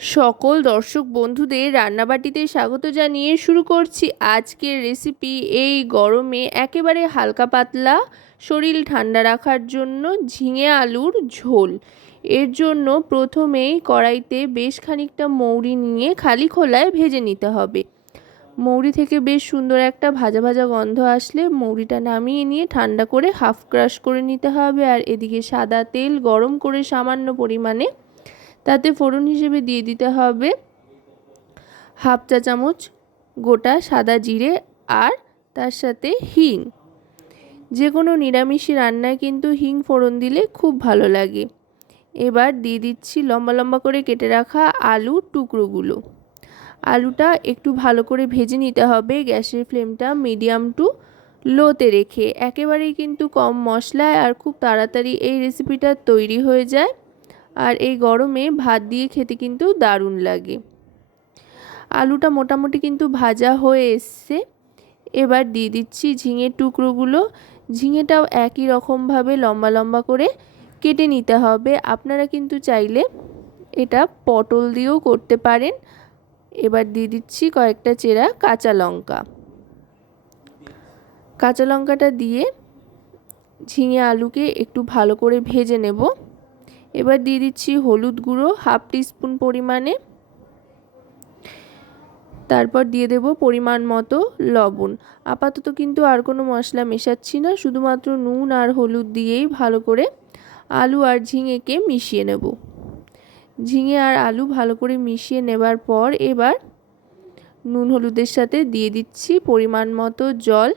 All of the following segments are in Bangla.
সকল দর্শক বন্ধুদের রান্নাবাটিতে স্বাগত জানিয়ে শুরু করছি আজকের রেসিপি এই গরমে একেবারে হালকা পাতলা, শরীর ঠান্ডা রাখার জন্য ঝিঙে আলুর ঝোল। এর জন্য প্রথমেই কড়াইতে বেশ খানিকটা মৌরি নিয়ে খালি খোলায় ভেজে নিতে হবে। মৌরি থেকে বেশ সুন্দর একটা ভাজা ভাজা গন্ধ আসলে মৌরিটা নামিয়ে নিয়ে ঠান্ডা করে হাফ ক্রাশ করে নিতে হবে আর এদিকে সাদা তেল গরম করে সামান্য পরিমাণে তাতে ফোড়ন হিসেবে দিয়ে দিতে হবে হাফ চা চামচ গোটা সাদা জিরে আর তার সাথে হিং। যে কোনো নিরামিষি রান্নায় কিন্তু হিং ফোড়ন দিলে খুব ভালো লাগে। এবার দিয়ে দিচ্ছি লম্বা লম্বা করে কেটে রাখা আলু টুকরোগুলো। আলুটা একটু ভালো করে ভেজে নিতে হবে গ্যাসের ফ্লেমটা মিডিয়াম টু লোতে রেখে। একেবারেই কিন্তু কম মশলায় আর খুব তাড়াতাড়ি এই রেসিপিটা তৈরি হয়ে যায়। আর এই গরমে ভাত দিয়ে খেতে কিন্তু দারুণ লাগে। আলুটা মোটামুটি কিন্তু ভাজা হয়ে এসছে। এবার দিয়ে দিচ্ছি ঝিঙের টুকরোগুলো। ঝিঙেটাও একই রকমভাবে লম্বা লম্বা করে কেটে নিতে হবে। আপনারা কিন্তু চাইলে এটা পটল দিয়েও করতে পারেন। এবার দিয়ে দিচ্ছি কয়েকটা চেরা কাঁচা লঙ্কা। কাঁচা লঙ্কাটা দিয়ে ঝিঙে আলুকে একটু ভালো করে ভেজে নেব। এবার দিয়ে দিচ্ছি হলুদ গুঁড়ো, হাফ টিস্পুন পরিমাণে। তারপর দিয়ে দেব পরিমাণ মতো লবণ। আপাতত কিন্তু আর কোনো মশলা মেশাচ্ছি না, শুধুমাত্র নুন আর হলুদ দিয়েই ভালো করে আলু আর ঝিঙেকে মিশিয়ে নেব। ঝিঙে আর আলু ভালো করে মিশিয়ে নেবার পর এবার নুন হলুদের সাথে দিয়ে দিচ্ছি পরিমাণ মতো জল।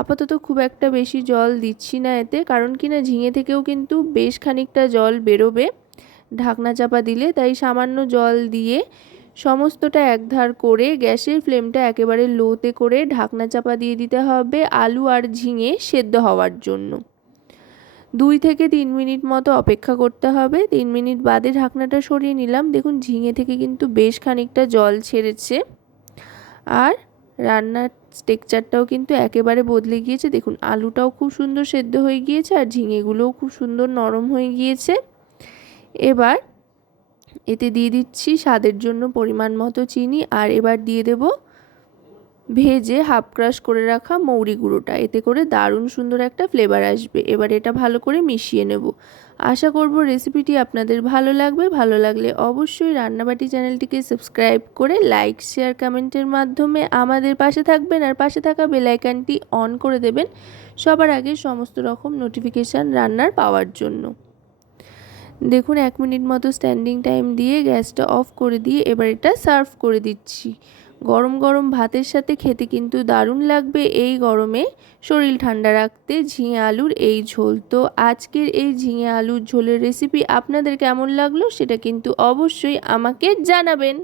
আপাতত খুব একটা বেশি জল দিচ্ছি না এতে, কারণ কি না, ঝিঙে থেকেও কিন্তু বেশ খানিকটা জল বেরোবে। ঢাকনা চাপা দিলে তাই সামান্য জল দিয়ে সমস্তটা একধার করে গ্যাসের ফ্লেমটা একেবারে লোতে করে ঢাকনা চাপা দিয়ে দিতে হবে আলু আর ঝিঙে সেদ্ধ হওয়ার জন্য। দুই থেকে তিন মিনিট মতো অপেক্ষা করতে হবে। তিন মিনিট বাদে ঢাকনাটা সরিয়ে নিলাম। দেখুন, ঝিঙে থেকে কিন্তু বেশ খানিকটা জল ছেড়েছে। আর রান্নার টেক্সচারটাও কিন্তু একেবারে বদলে গিয়েছে। দেখুন, আলুটাও খুব সুন্দর সেদ্ধ হয়ে গিয়েছে আর ঝিঙেগুলোও খুব সুন্দর নরম হয়ে গিয়েছে। এবার এতে দিয়ে দিচ্ছি স্বাদের জন্য পরিমাণ মতো চিনি আর এবার দিয়ে দেব ভেজে হাফ ক্রাশ করে রাখা মৌরি গুঁড়োটা। এতে করে দারুণ সুন্দর একটা ফ্লেভার আসবে। এবার এটা ভালো করে মিশিয়ে নেব। আশা করব রেসিপিটি আপনাদের ভালো লাগবে। ভালো লাগলে অবশ্যই রান্নাবাটি চ্যানেলটিকে সাবস্ক্রাইব করে লাইক শেয়ার কমেন্টের মাধ্যমে আমাদের পাশে থাকবেন আর পাশে থাকা বেলাইকানটি অন করে দেবেন সবার আগে সমস্ত রকম নোটিফিকেশান রান্নার পাওয়ার জন্য। দেখুন, এক মিনিট মতো স্ট্যান্ডিং টাইম দিয়ে গ্যাসটা অফ করে দিয়ে এবার এটা সার্ভ করে দিচ্ছি। গরম গরম ভাতের সাথে খেতে কিন্তু দারুণ লাগবে এই গরমে। শরীর ঠান্ডা রাখতে ঝিঙে আলুর এই ঝোল। তো আজকের এই ঝিঙে আলুর ঝোলের রেসিপি আপনাদের কেমন লাগল সেটা কিন্তু অবশ্যই আমাকে জানাবেন।